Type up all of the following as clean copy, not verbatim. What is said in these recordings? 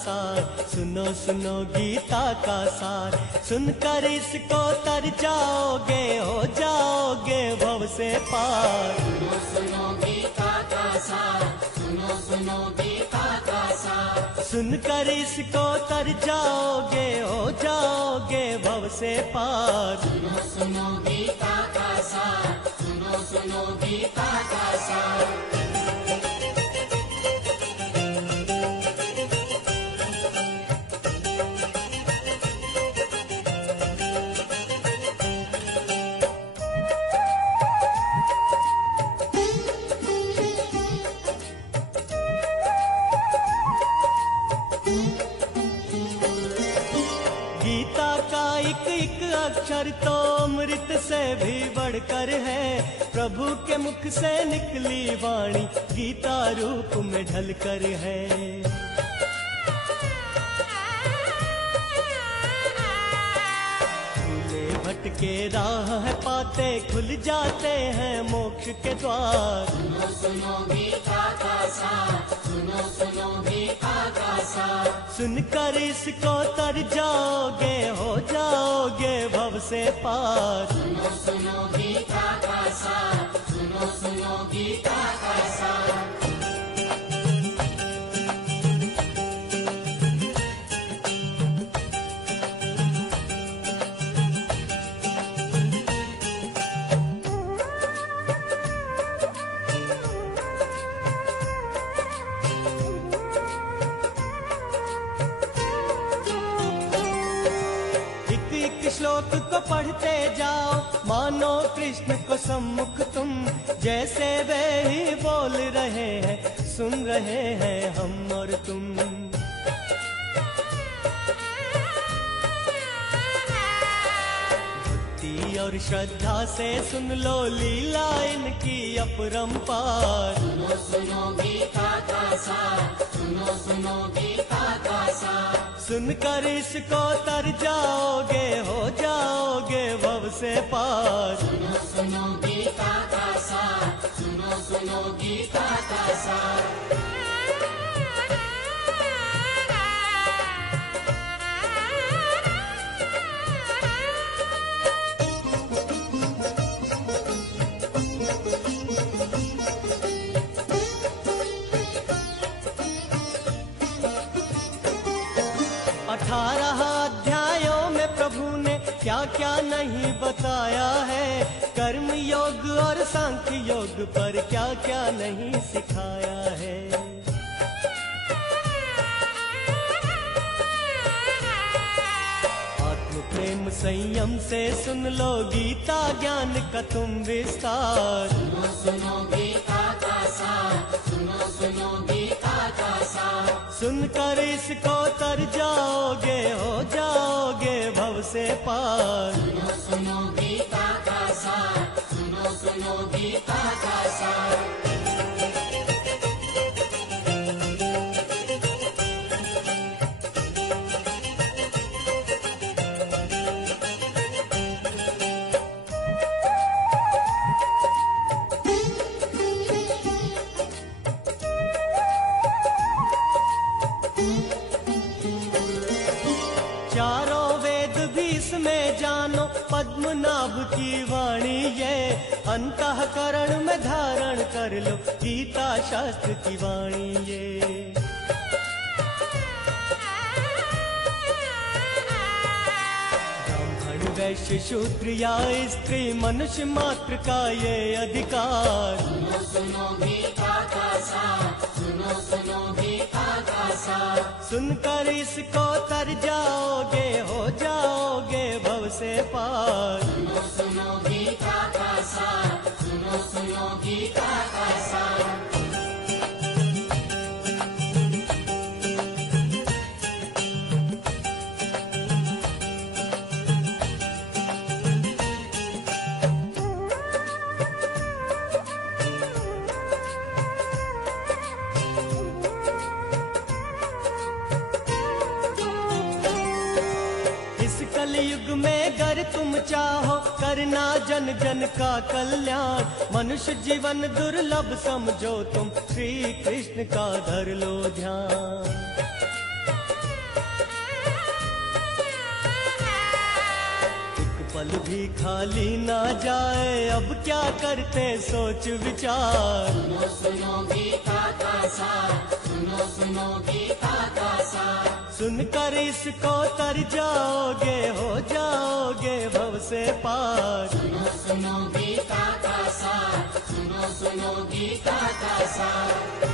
सार, सुनो सुनो गीता का सार। सुनकर इसको तर जाओगे, हो जाओगे भव से पार। सुनो सुनो गीता का सार, सुनो सुनो गीता का सार। सुनकर इसको तर जाओगे, हो जाओगे भव से पार। सुनो सुनो गीता का सार, सुनो सुनो गीता का सार। गीता का एक एक अक्षर तो अमृत से भी बढ़कर है। प्रभु के मुख से निकली वाणी गीता रूप में ढलकर है। भूले भटके राह है पाते, खुल जाते हैं मोक्ष के द्वार। सुनो सुनो गीता का सार, सुनो सुनो गीता का सार। सुनकर इसको तर जाओगे, हो जाओगे भव से पार। सुनो सुनो गीता का सार, सुनो सुनो गीता का सार। श्लोक को पढ़ते जाओ, मानो कृष्ण को सम्मुख तुम। जैसे वे ही बोल रहे हैं, सुन रहे हैं हम और तुम। भक्ति और श्रद्धा से सुन लो लीला इनकी अपरंपार। सुनो सुनो गीता का सार, सुनो सुनो गीता का सार। सुनकर इसको तर जाओगे, हो जाओगे भव से पार। सुनो सुनो गीता का सार, सुनो सुनो गीता का सार। अठारह अध्यायों में प्रभु ने क्या क्या नहीं बताया है। कर्म योग और सांख्य योग पर क्या क्या नहीं सिखाया है। आत्म प्रेम संयम से सुन लो गीता ज्ञान का तुम विस्तार। सुनो सुनो गीता का सार, सुनो सुनो गीता का सार। सुनकर इसको तर जाओगे, हो जाओगे भव से पार। सुनो सुनो गीता का सार, सुनो सुनो गीता का सार। चारों वेद भी इसमें जानो, पद्मनाभ की वाणी ये। अंतःकरण में धारण कर लो गीता शास्त्र की वाणी ये। ब्राह्मण वैश्य शूद्र या स्त्री मनुष्य मात्र का ये अधिकार। सुनो सुनो गीता का सार, सुनो सुनो गीता का सार। सुनकर इसको तर जाओगे, हो जाओगे भव से पार। सुनो सुनो गीता का सार, सुनो सुनो गीता का सार। कलयुग में अगर तुम चाहो करना जन जन का कल्याण, मनुष्य जीवन दुर्लभ समझो तुम, श्री कृष्ण का धर लो ध्यान। पल भी खाली ना जाए, अब क्या करते सोच विचार। सुनो सुनो गीता का सार, सुनो सुनो गीता का सार। सुनकर इसको तर जाओगे, हो जाओगे भव से पार। सुनो सुनो गीता का सार, सुनो सुनो गीता का सार।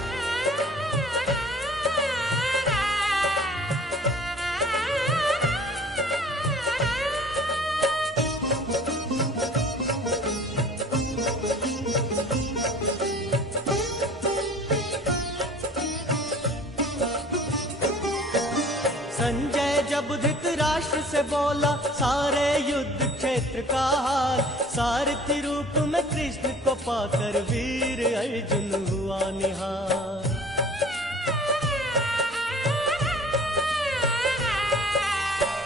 संजय जब धृतराष्ट्र से बोला सारे युद्ध क्षेत्र का हाल, सारथी रूप में कृष्ण को पाकर वीर अर्जुन हुआ निहाल।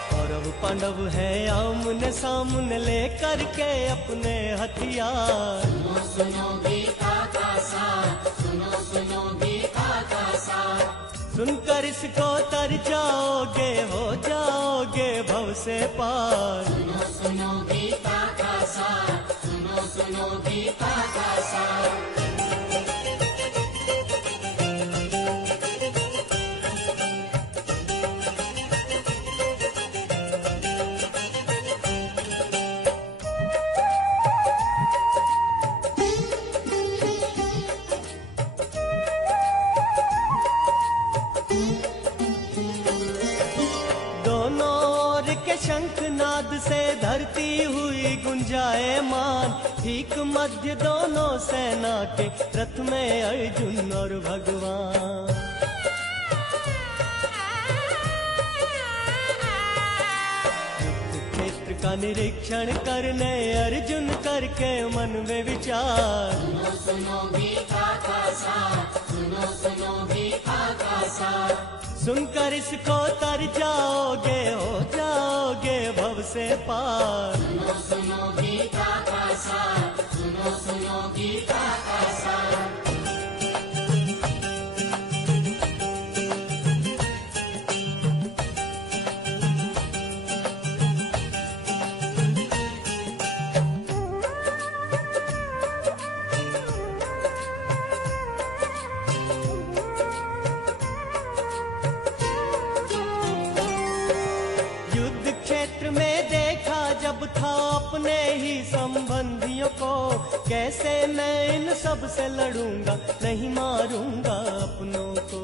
कौरव पांडव है आमने सामने लेकर के अपने हथियार। सुनो सुनो गीता का सार, सुनो सुनो गीता का सार। सुनकर इसको तर जाओगे, हो जाओगे भव से पार। सुनो सुनो गीता का सार, सुनो सुनो गीता का सार। शंखनाद से धरती हुई गुंजायमान, ठीक मध्य दोनों सेना के रथ में अर्जुन और भगवान। युद्ध क्षेत्र का निरीक्षण करने अर्जुन करके मन में विचार। सुनो सुनो गीता का सार, सुनो सुनो गीता का सार। सुनकर इसको तर जाओगे, हो जाओगे भव से पार। सुनो सुनो गीता का सार, सुनो सुनो गीता का सार। अपने ही संबंधियों को, कैसे मैं इन सब से लड़ूंगा, नहीं मारूंगा अपनों को।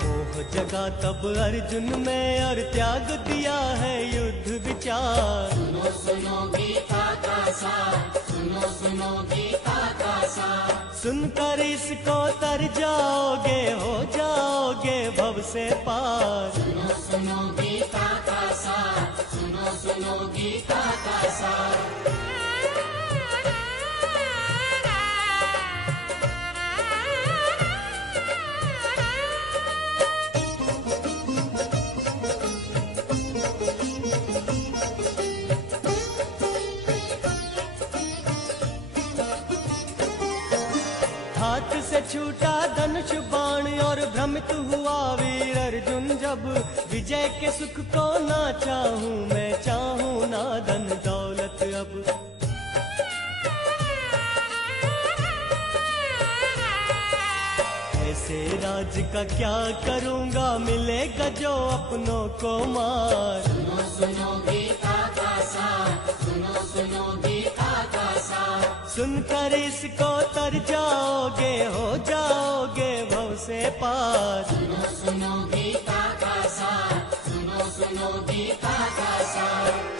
मोह जगा तब अर्जुन में और त्याग दिया है युद्ध विचार। सुनो सुनो गीता का सार, सुनो सुनो गीता का सार। सुनकर इसको तर जाओगे, हो जाओगे भव से पार। सुनो सुनो गीता का सार, सुनो सुनो गीता का सार। हाथ से छूटा धनुष बाण और भ्रमित हुआ वीर अर्जुन जब, विजय के सुख को ना चाहूं मैं, चाहूं ना धन दौलत अब। ऐसे राज का क्या करूंगा, मिलेगा जो अपनों को मार। सुनो सुनो गीता का सार, सुनो सुनो गीता का सार। सुनकर इसको तर जाओगे, हो जाओगे भव से पार। सुनो सुनो गीता का सार, सुनो सुनो गीता का सार।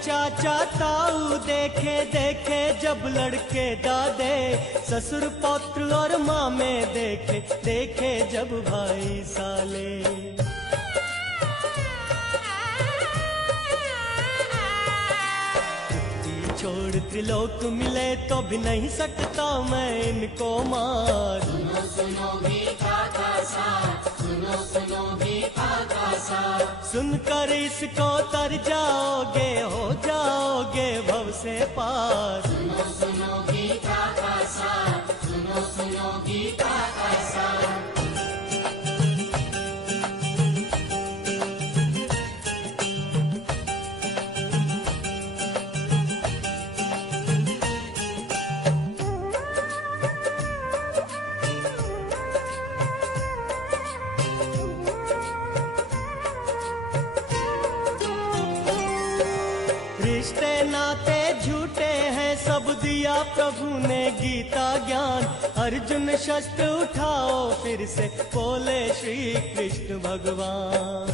चाचा ताऊ देखे देखे जब लड़के दादे, ससुर पौत्र और मामे देखे देखे जब भाई साले। छोड़ त्रिलोक मिले तो भी नहीं सकता मैं इनको मार। सुनो सुनो गीता का सार, सुनो सुनो गीता का सार। सुनकर इसको तर जाओगे, हो जाओगे भव से पार। सुनो सुनो गीता का सार, सुनो सुनो गीता का सार। रिश्ते नाते झूठे हैं सब दिया प्रभु ने गीता ज्ञान। अर्जुन शस्त्र उठाओ फिर से बोले श्री कृष्ण भगवान।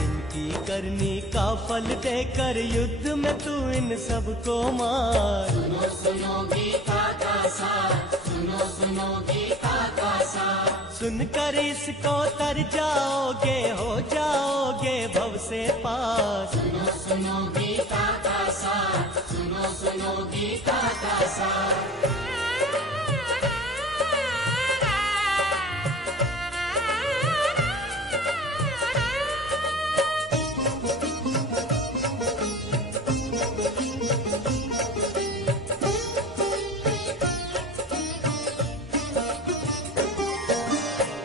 इनकी करनी का फल देकर युद्ध में तू इन सबको मार। सुनो सुनो गीता का सार, सुनो सुनो गीता का सार। सुनकर इसको तर जाओगे, हो जाओगे भव से पार। सुनो सुनो गीता का सार, सुनो सुनो गीता का सार।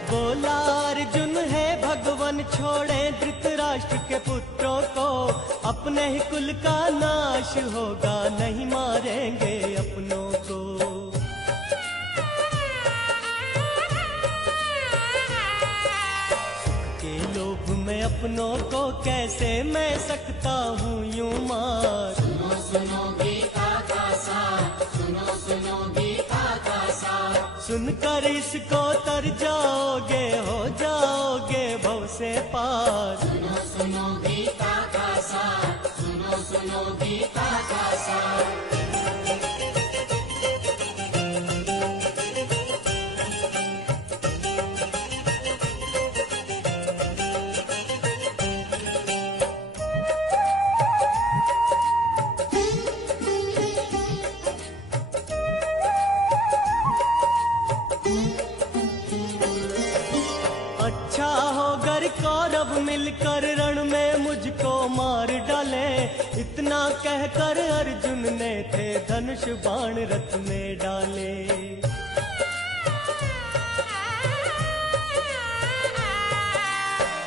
बोला अर्जुन है भगवान छोड़े धृतराष्ट्र के पुत्रों को। अपने ही कुल का नाश होगा, नहीं मारेंगे अपनों को। के लोभ में अपनों को कैसे मैं सकता हूँ यूं मार। सुनो सुनो गीता का सार, सुनो सुनो गीता का सार। सुनकर इसको तर जाओगे, हो जाओगे भव से पार। सुनो सुनो गीता का सार, सुनो सुनो गीता का सार। अच्छा हो गर कौरव मिलकर रण में मुझको मार डाले। इतना कहकर अर्जुन ने थे धनुष बाण रथ में डाले।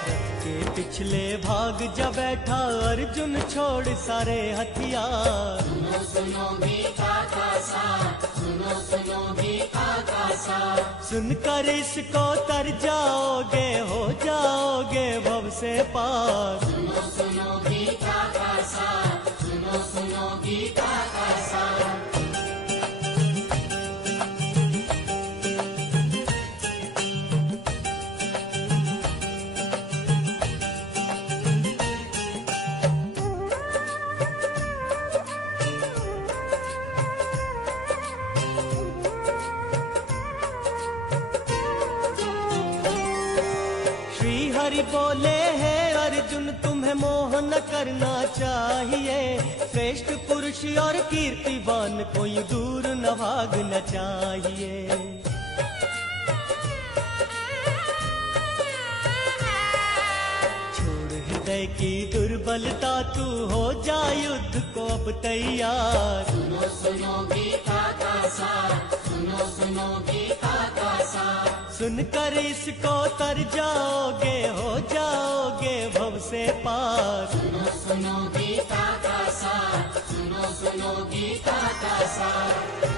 रथ के पिछले भाग जब बैठा अर्जुन छोड़ सारे हथियार। सुनो सुनो गीता का सार, सुनो सुनो गीता का सार। सुनकर इसको तर जाओगे, हो जाओगे भव से पार। सुनो सुनो गीता का सार, सुनो सुनो गीता का सार। हरि बोले है अर्जुन तुम्हें मोह न करना चाहिए। श्रेष्ठ पुरुष और कीर्तिवान कोई दूर न भागना चाहिए। छोड़ हृदय की दुर्बलता तू हो जा युद्ध को अब तैयार। सुनो सुनो गीता का सार, सुनो सुनो गीता का सार। सुनकर इसको तर जाओगे, हो जाओगे भव से पार। सुनो सुनो गीता का सार, सुनो सुनो गीता का सार।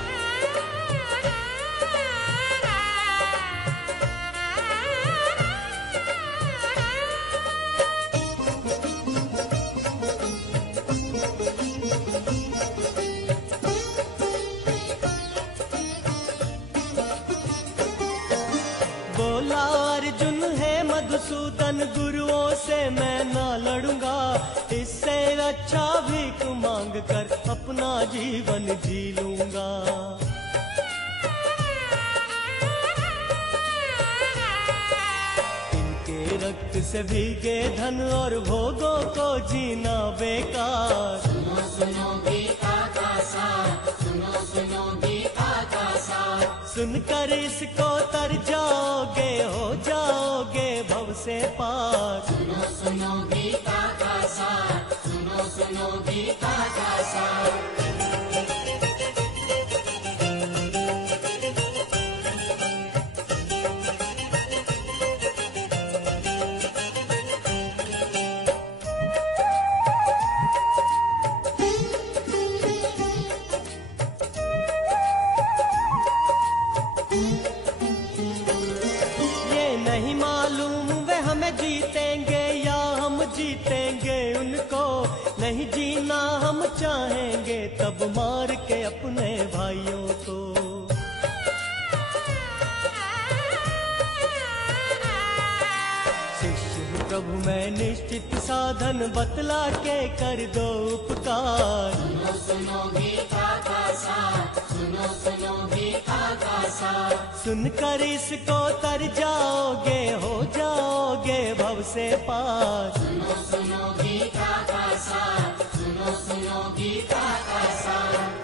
बोला अर्जुन है मधुसूदन गुरुओं से मैं ना लड़ूंगा। इससे अच्छा भीख मांग कर अपना जीवन जी लूंगा। इनके रक्त से भीगे धन और भोगों को जीना बेकार। सुनो सुनो गीता का सार, सुनो सुनो गीता का सार। सुनकर इसको तर जाओगे, हो जाओगे भव से पार। सुनो सुनो गीता का सार, सुनो सुनो गीता का सार। नहीं मालूम वे हमें जीतेंगे या हम जीतेंगे उनको। नहीं जीना हम चाहेंगे तब मार के अपने भाइयों को। शिष्य प्रभु में निश्चित साधन बतला के कर दो उपकार। सुनो सुनो गीता का सार, सुनो सुनो गीता का सार। सुनकर इसको तर जाओगे, हो जाओगे भव से पार। सुनो सुनो गीता का सार, सुनो सुनो गीता का सार।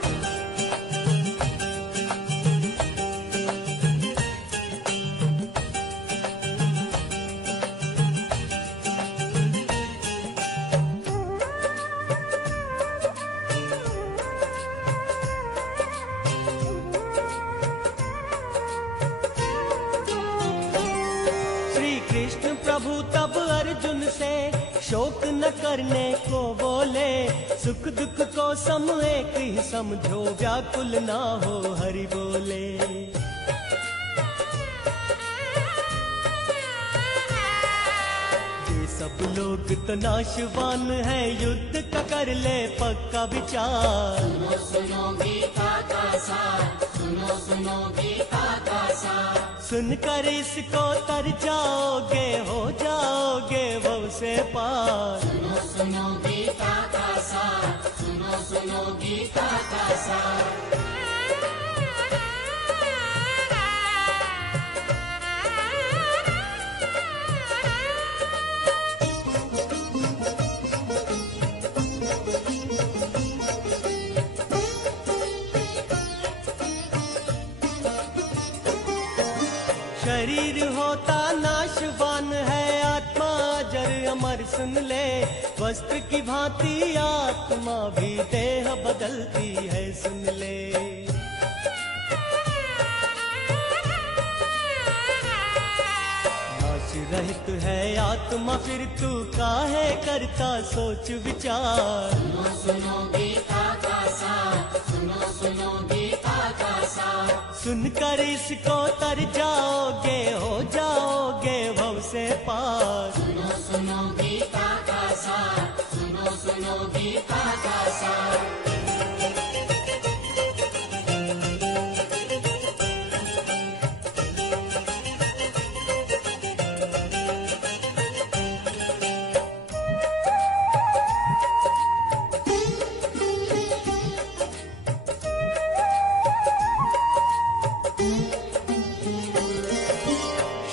कृष्ण प्रभु तब अर्जुन से शोक न करने को बोले। सुख दुख को सम एक ही समझो, व्याकुल ना हो हरि बोले। ये सब लोग तो नाशवान है, युद्ध का कर ले पक्का विचार। सुनो सुनो गीता का सार, सुनो सुनो गीता का सार। सुनकर इसको तर जाओगे, हो जाओगे भव से पार। सुनो सुनो गीता का सार, सुनो सुनो गीता का सार। शरीर होता नाशवान है, आत्मा अजर अमर सुन ले। वस्त्र की भांति आत्मा भी देह बदलती है सुन ले। नाश रहित है आत्मा फिर तू काहे करता सोच विचार। सुनो सुनो गीता का सार, सुनो सुनो गीता का सार। सुनकर इसको तर जाओगे, हो जाओगे भव से पार। सुनो सुनो गीता का सार, सुनो सुनो गीता का सार।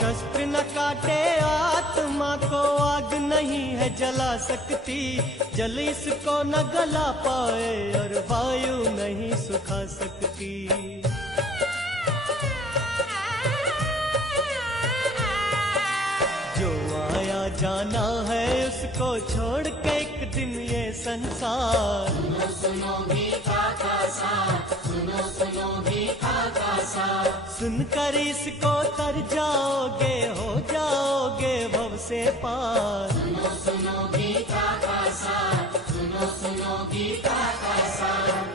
शस्त्र न काटे आत्मा को, आग नहीं है जला सकती। जल इसको न गला पाए और वायु नहीं सुखा सकती। जो आया जाना है उसको छोड़ के एक दिन ये संसार। सुनो सुनो गीता का सार, सुनो सुनो गीता का सार। सुनकर इसको तर जाओगे, हो जाओगे भव से पार। सुनो सुनो गीता का सार, सुनो सुनो गीता का सार।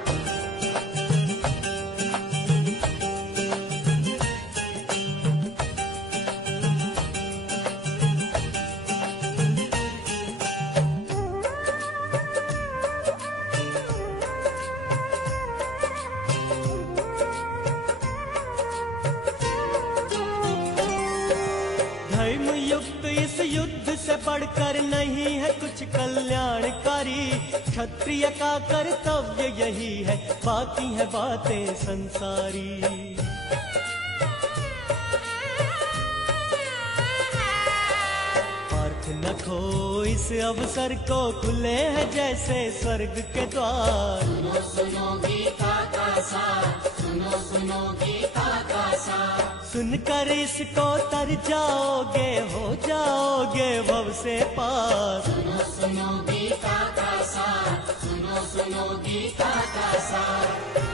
धर्म युक्त इस युद्ध से बढ़कर नहीं है कुछ कल्याणकारी। क्षत्रिय का कर्तव्य यही है, बाकी है बातें संसारी। पार्थ दुख न खो इस अवसर को, खुले हैं जैसे स्वर्ग के द्वार। सुनो सुनो गीता का सार, सुनो सुनो गीता का सार। सुनकर इसको तर जाओगे, हो जाओगे भव से पार। सुनो सुनो गीता का सार, सुनो सुनो गीता का सार।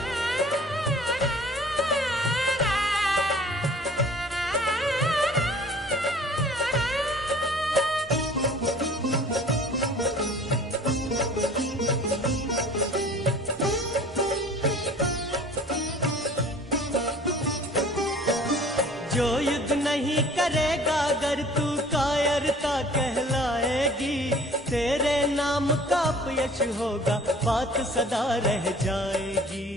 जो युद्ध नहीं करेगा अगर तू कायरता कहलाएगी, तेरे नाम का अपयश होगा, बात सदा रह जाएगी।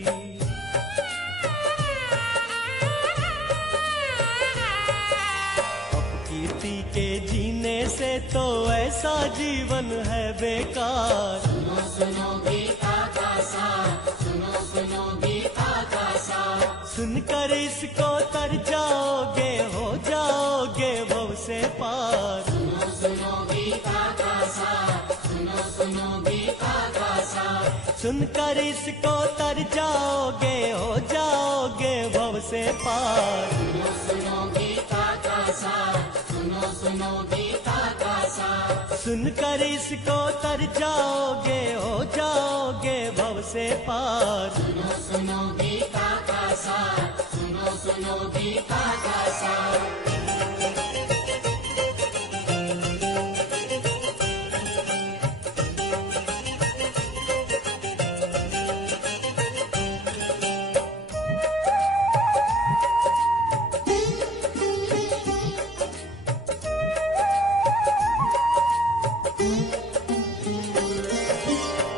अपकीर्ति के जीने से तो ऐसा जीवन है बेकार। सुनो सुनो गीता का सार, सुनो सुनो गीता का सार। सुनकर इसको तर जाओगे, हो जाओगे भव से पार। सुनो सुनो गीता का सार, सुनो सुनो गीता का सार। सुनकर इसको तर जाओगे, हो जाओगे भव से पार। सुनो सुनो गीता का सार, सुनो सुनो गीता का सार। सुनकर इसको तर जाओगे, हो जाओगे भव से पार। सुनो सुनो गीता का सार, सुनो सुनो गीता का सार।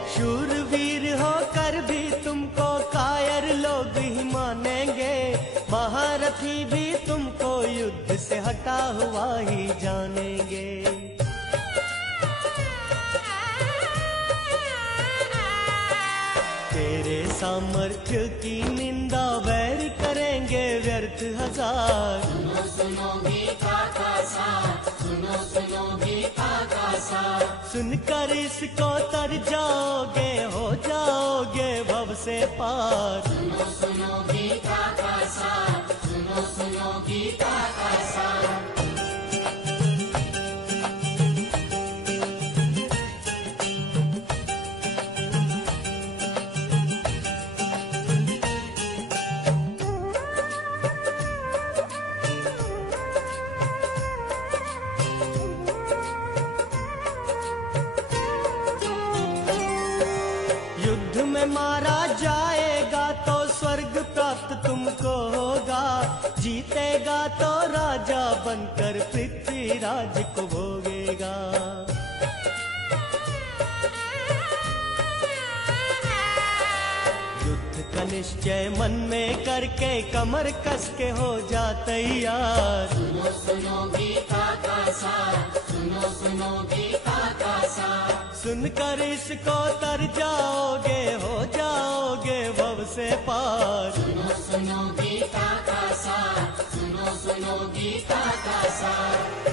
शूरवीर होकर भी तुमको कायर लोग ही मानेंगे, महारथी भी तुमको युद्ध से हटा हुआ ही जानेंगे। तेरे सामर्थ्य की निंदा वैर करेंगे व्यर्थ हजार। सुनो सुनो गीता का सार, सुनो सुनो गीता का सार। सुनकर इसको तर जाओगे, हो जाओगे भव से पार। सुनो सुनो गीता का सार, सुनो सुनो गीता का सार। युद्ध में मारा जाएगा तो स्वर्ग प्राप्त तुमको होगा, जीतेगा तो राजा बनकर पृथ्वीराज को भोगेगा। युद्ध का निश्चय मन में करके कमर कस के हो जा तैयार। सुनो सुनो गीता का सार, सुनो सुनो गीता का सार। सुनकर इसको तर जाओगे, हो जाओगे भव से पार। सुनो सुनो गीता का सार, सुनो सुनो गीता का सार।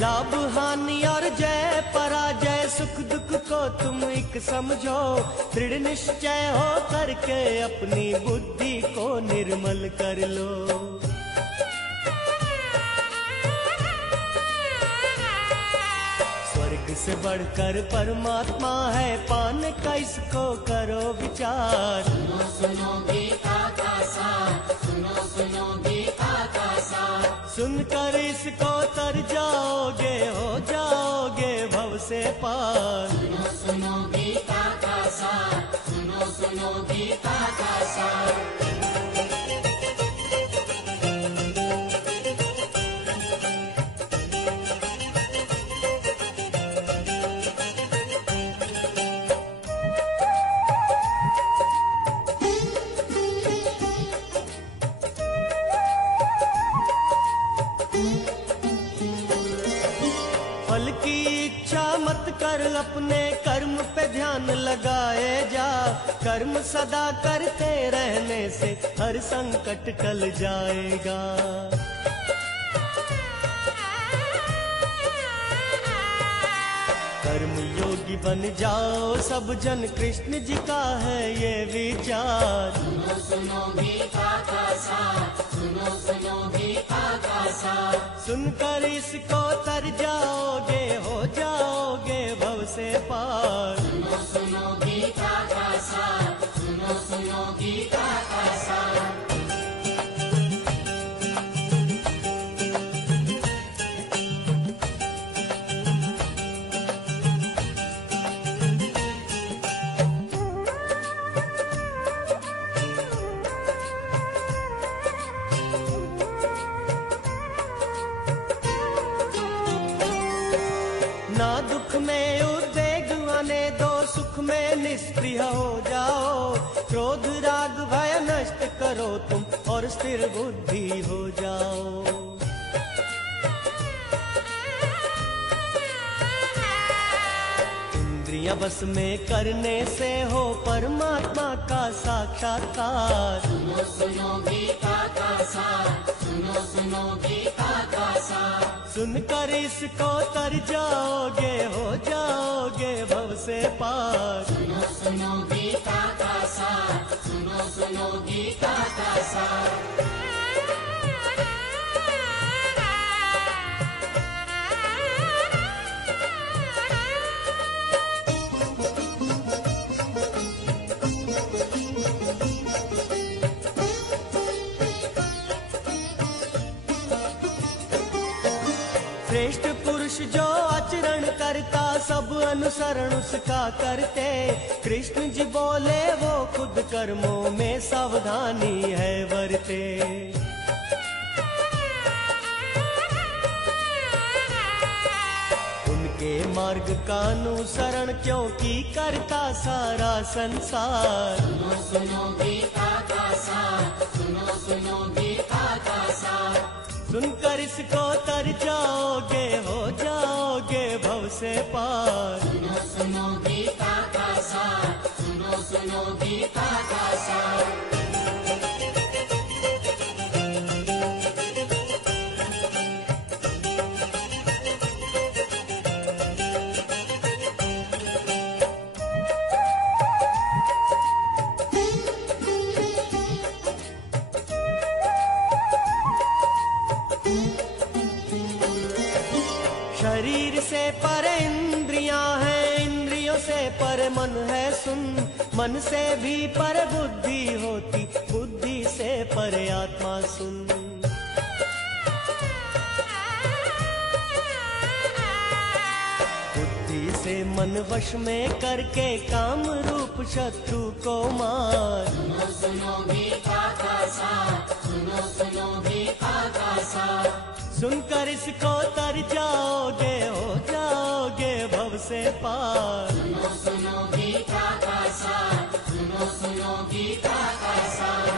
लाभ हानि और जय पराजय सुख दुख को तुम एक समझो, दृढ़ निश्चय हो करके अपनी बुद्धि को निर्मल कर लो। स्वर्ग से बढ़कर परमात्मा है, पान का इसको करो विचार। सुनो सुनो गीता का सार, सुनो सुनो गीता का सार। सुनकर इसको तर जाओगे, हो जाओगे भव से पार। सुनो सुनो गीता का सार, सुनो सुनो गीता का सार। फल की इच्छा मत कर, अपने कर्म पे ध्यान लगाए जा। कर्म सदा करते रहने से हर संकट टल जाएगा। कर्म योगी बन जाओ, सब जन कृष्ण जी का है ये विचार। सुनो सुनो गीता का सार, सुनो सुनो गीता का सार। सुनकर इसको तर जाओगे, हो जाओगे भव से पार। सुनो सुनो गीता का सार, सुनो सुनो गीता का सार। ना दुख में उद्वेग आने दो, सुख में निष्क्रिय हो जाओ। क्रोध राग भय नष्ट करो तुम, और स्थिर बुद्धि हो जाओ। इंद्रियां बस में करने से हो परमात्मा का साक्षात्कार। सुनो सुनो गीता का सार, सुनो सुनो गीता का सार। सुनकर इसको तर जाओगे, हो जाओगे भव से पार। सुनो सुनो गीता का सार, सुनो सुनो गीता का सार। श्रेष्ठ पुरुष जो आचरण करता, सब अनुसरण उसका करते। कृष्ण जी बोले वो खुद कर्मों में सावधानी है बरते। उनके मार्ग का अनुसरण क्योंकि करता सारा संसार। सुनो सुनो गीता का सार, सुनो सुनो गीता का सार। सुनकर इसको तर जाओगे, हो जाओगे भव से पार। सुनो सुनो गीता का सार, सुनो सुनो गीता का सार। शरीर से पर इंद्रियां हैं, इंद्रियों से पर मन है सुन। मन से भी पर बुद्धि होती, बुद्धि से पर आत्मा सुन। बुद्धि से मन वश में करके काम रूप शत्रु को मार। सुनो सुनो गीता का सार, सुनो सुनो गीता का सार। सुनकर इसको तर जाओगे, हो जाओगे भव से पार। सुनो सुनो गीता का सार, सुनो सुनो गीता का सार।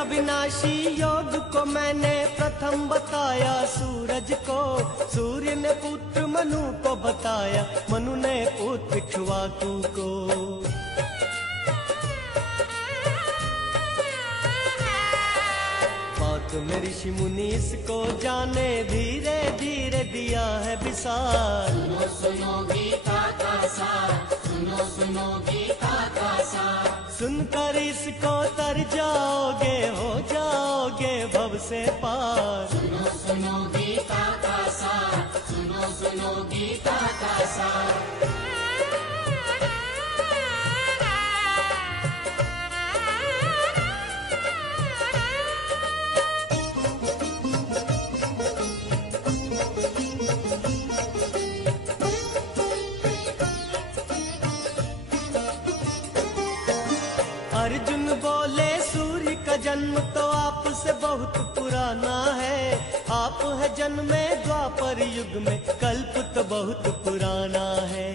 अविनाशी योग को मैंने प्रथम बताया सूरज को। सूर्य ने पुत्र मनु को बताया, मनु ने पुत्र इक्ष्वाकु को। बात में ऋषि मुनि इसको जाने, धीरे धीरे दिया है विसार। सुनो सुनो गीता का सार, सुनो सुनो गीता का सार। सुनकर इसको तर जाओगे, हो जाओगे भव से पार। सुनो सुनो गीता का सार, सुनो सुनो गीता का सार। जन्म तो आपसे बहुत पुराना है। आप है जन्मे द्वापर युग में, कल्प तो बहुत पुराना है।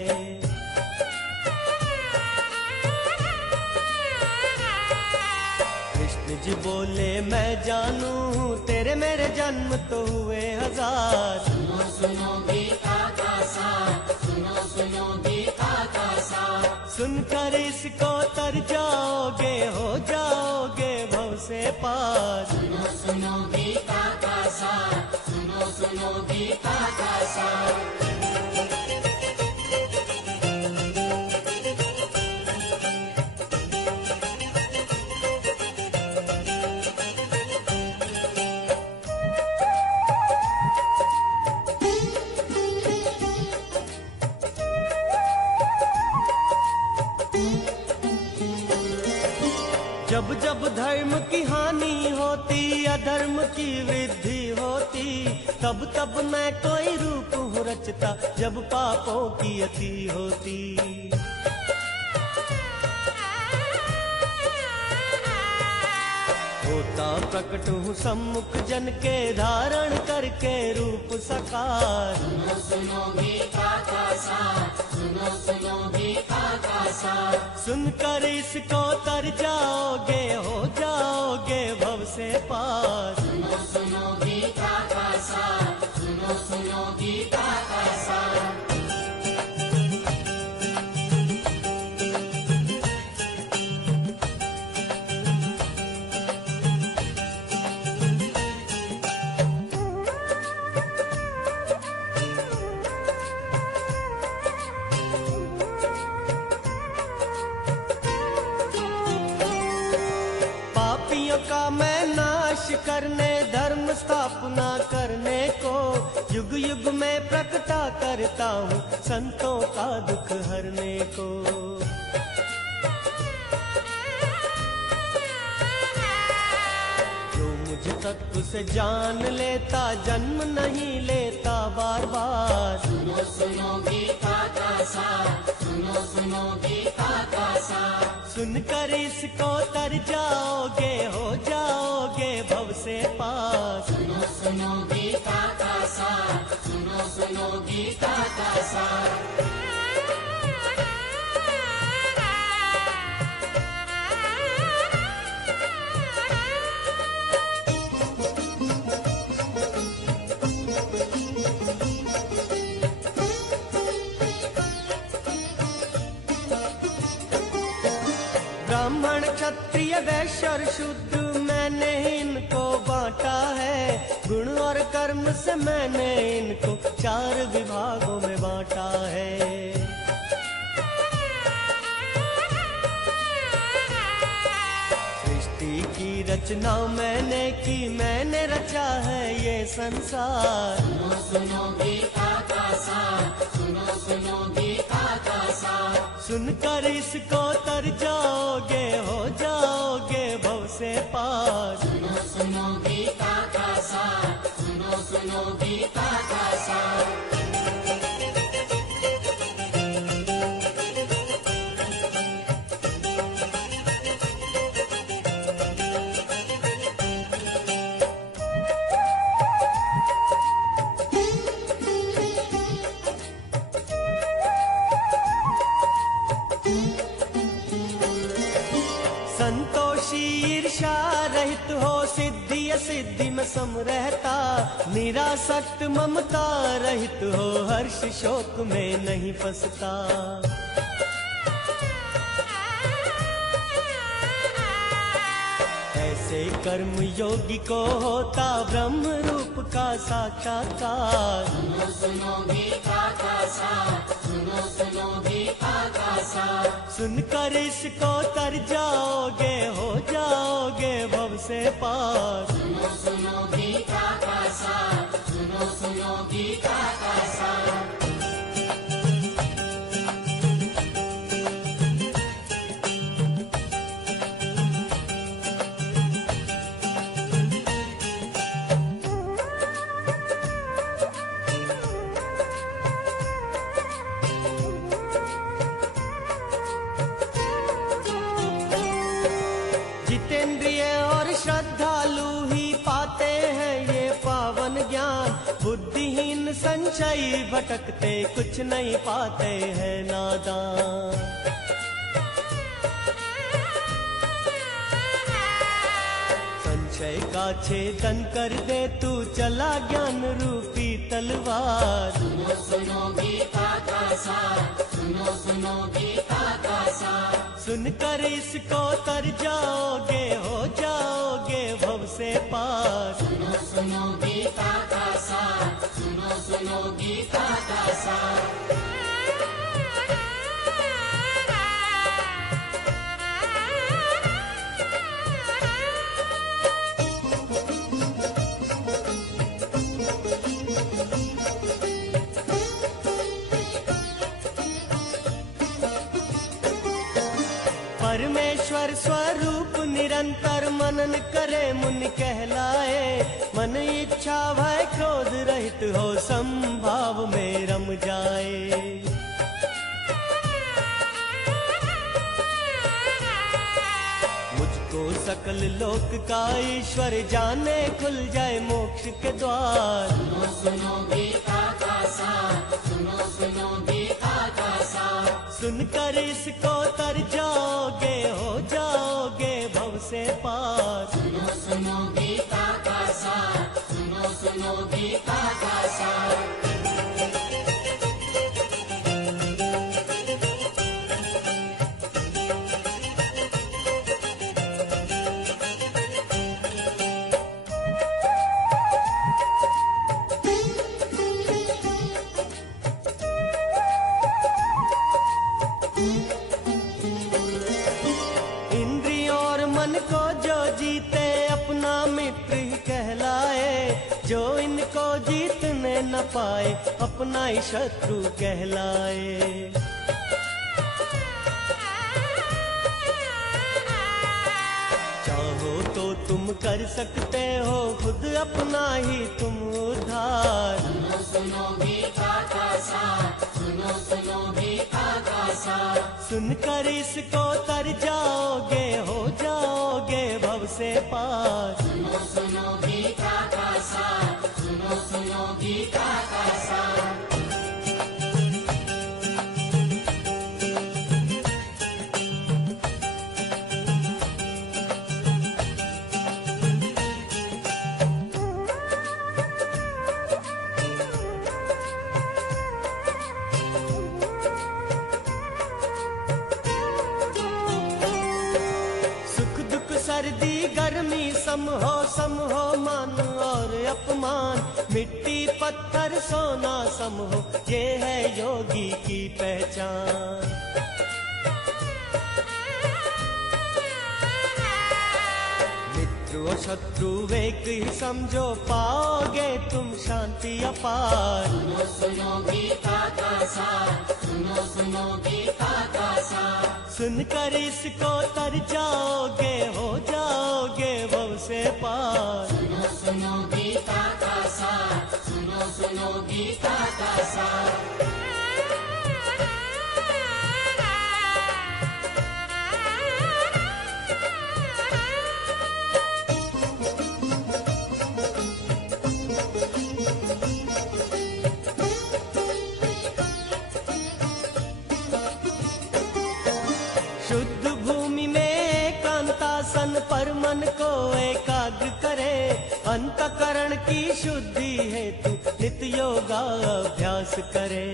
कृष्ण जी बोले मैं जानूं, तेरे मेरे जन्म तो हुए हजार। सुनो सुनो गीता का सार, सुनो सुनो गीता का सार। सुनकर इसको तर जाओगे, हो जाओगे भव से पार। सुनो सुनो गीता का सार, सुनो सुनो गीता का सार। जब जब धर्म की हानि होती, अधर्म की वृद्धि होती, तब तब मैं कोई रूप हूँ रचता, जब पापों की अति होती। होता प्रकट हूँ सम्मुख जन के, धारण करके रूप साकार। सुनो सुनो गीता का सार, सुनो सुनो गीता का सार। सुनकर इसको तर जाओगे, हो जाओगे भव से पार। सुनो सुनो गीता का सार, सुनो सुनो गीता का सार। पापियों का मैं नाश करने, धर्म स्थापना करने को, युग युग में प्रकटा करता हूँ, संतों का दुख हरने को। जो मुझ तत्व से जान लेता, जन्म नहीं लेता बार बार। सुनो सुनो गीता का सार, सुनो सुनो गीता का सार। सुनकर इसको तर जाओगे, हो जाओगे भव से पार। सुनो सुनो गीता का सार, सुनो सुनो गीता का सार। ब्राह्मण क्षत्रिय वैश्य और शूद्र मैंने इनको बांटा है, गुण और कर्म से मैंने इनको 4 विभागों में बांटा है। सृष्टि की रचना मैंने की, मैंने रचा है ये संसार। सुनो सुनो गीता का सार, सुनो सुनो गीता का सार। सुनकर इसको तर जाओगे, हो जाओगे भव से पार। सुनो सुनो गीता का सार, सुनो सुनो गीता का सार। संतोषी ईर्षा रहित हो, सिद्धि असिद्धि में सम रहता, निरासक्त ममता रहित हो, हर्ष शोक में नहीं फंसता। ऐसे कर्म योगी को होता ब्रह्म रूप का साक्षात्कार। सुनो सुनो गीता का सार, सुनो सुनो गीता का सार। सुनकर इसको तर जाओगे, हो जाओगे भव से पार। सुनो सुनो गीता का सार, सुनो सुनो गीता का सार। संशयी भटकते कुछ नहीं पाते हैं नादान। संशय का छेदन कर दे तू चला ज्ञान रूपी तलवार। सुनो सुनो गीता का सार, सुनो सुनो गीता का सार। सुनकर इसको तर जाओगे, हो जाओगे भव से पार। सुनो सुनो गीता का सार, सुनो सुनो गीता का सार। परमेश्वर स्वरूप निरंतर मनन करे मुनि कहलाए। मन इच्छा भय क्रोध रहित हो, संभाव में रम जाए। मुझको सकल लोक का ईश्वर जाने, खुल जाए मोक्ष के द्वार। सुनो सुनो गीता का सार, सुनो सुनो गीता का सार। सुनकर इसको तर जाओगे, हो जाओगे भव से पार। सुनो सुनो गीता का सार, सुनो सुनो गीता का सार। इंद्रियों और मन को जो जीते अपना मित्र ही कहलाए। जो इनको जीतने न पाए अपना ही शत्रु कहलाए। चाहो तो तुम कर सकते हो खुद अपना ही तुम उद्धार। सुनो सुनो गीता का सार, सुनो सुनो गीता का सार। सुनकर इसको तर जाओगे, हो जाओगे भव से पार। सुनो सुनो गीता का सार, सुनो सुनो गीता का सार। सुख दुख सर्दी गर्मी सम हो मान और अपमान। मिट्टी पत्थर सोना सम हो, ये है योगी की पहचान। मित्र और शत्रु एक ही समझो, पाओगे तुम शांति अपार। सुनो सुनो गीता का सार, सुनो सुनो गीता का सार। सुनकर इसको तर जाओगे, हो जाओगे भव से पार। सुनो सुनो गीता का सार, सुनो सुनो गीता का सार। शुद्ध भूमि में एकांतासन पर मन को एकाग्र करे। अंतकरण की शुद्धि हेतु नित्य योगा अभ्यास करे।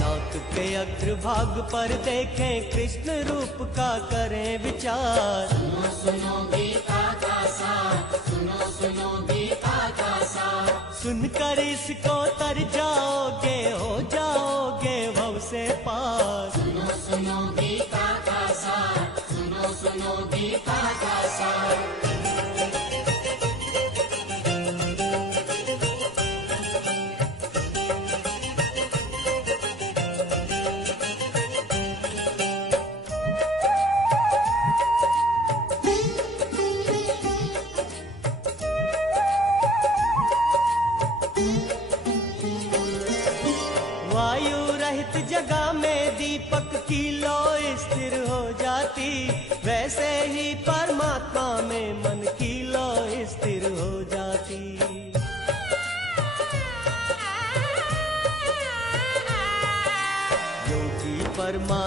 नाक के अग्रभाग पर देखें कृष्ण रूप का करें विचार। सुनो सुनो गीता का सार, सुनो सुनो गीता का सार। सुनकर इसको तर जाओगे, हो जाओगे भव से पार। सुनो सुनो गीता का सार, सुनो सुनो गीता का सार। वायु रहित जगह में दीपक की लौ स्थिर हो जाती। वैसे ही परमात्मा में मन की लौ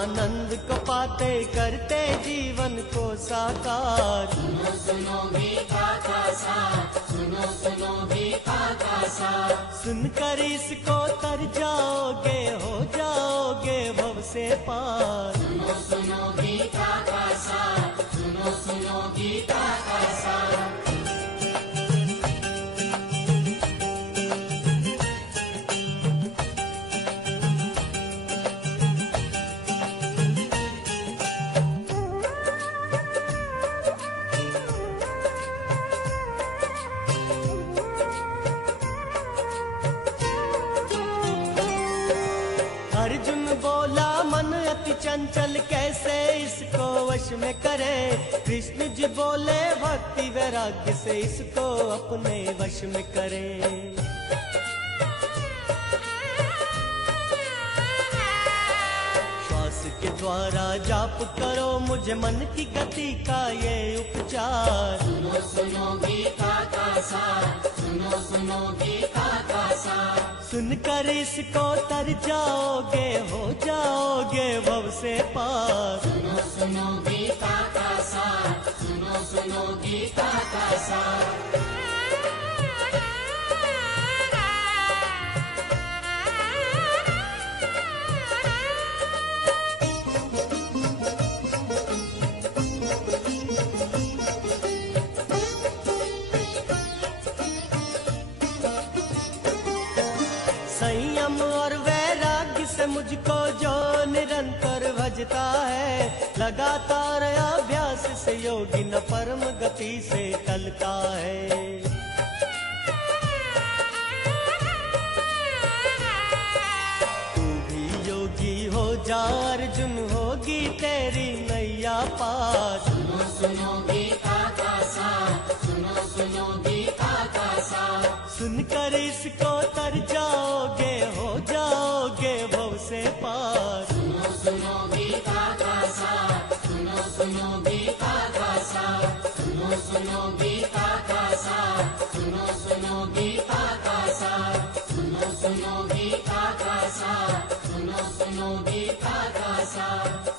आनंद को पाते करते जीवन को साकार। सुनो सुनो गीता का सार, सुनो सुनो गीता का सार। सुनकर इसको तर जाओगे, हो जाओगे भव से पार। सुनो सुनो गीता का सार, सुनो सुनो गीता का सार। अर्जुन बोला मन अति चंचल, कैसे इसको वश में करे। कृष्ण जी बोले भक्ति वैराग्य से इसको अपने वश में करे। श्वास के द्वारा जाप करो मुझे मन की गति का ये उपचार। सुनो सुनो गीता का सार, सुनो सुनो गीता का सार। सुनकर इसको तर जाओगे, हो जाओगे भव से पार। सुनो सुनो गीता का सार, सुनो सुनो गीता का सार। संयम और वैराग्य से मुझको जो निरंतर भजता है, लगातार अभ्यास से योगी न परम गति से टलता है। तू भी योगी हो जा अर्जुन, होगी तेरी नैया पार। सुनो सुनो गीता का सार, सुनो सुनो गीता का सार। सुनकर इसको तर जाओगे, हो जाओगे भव से पार। सुनो सुनो गीता का सार, सुनो सुनो गीता का सार। सुनो सुनो गीता का सार, सुनो सुनो गीता का सार। सुनो सुनो गीता का सार, सुनो सुनो गीता का सार।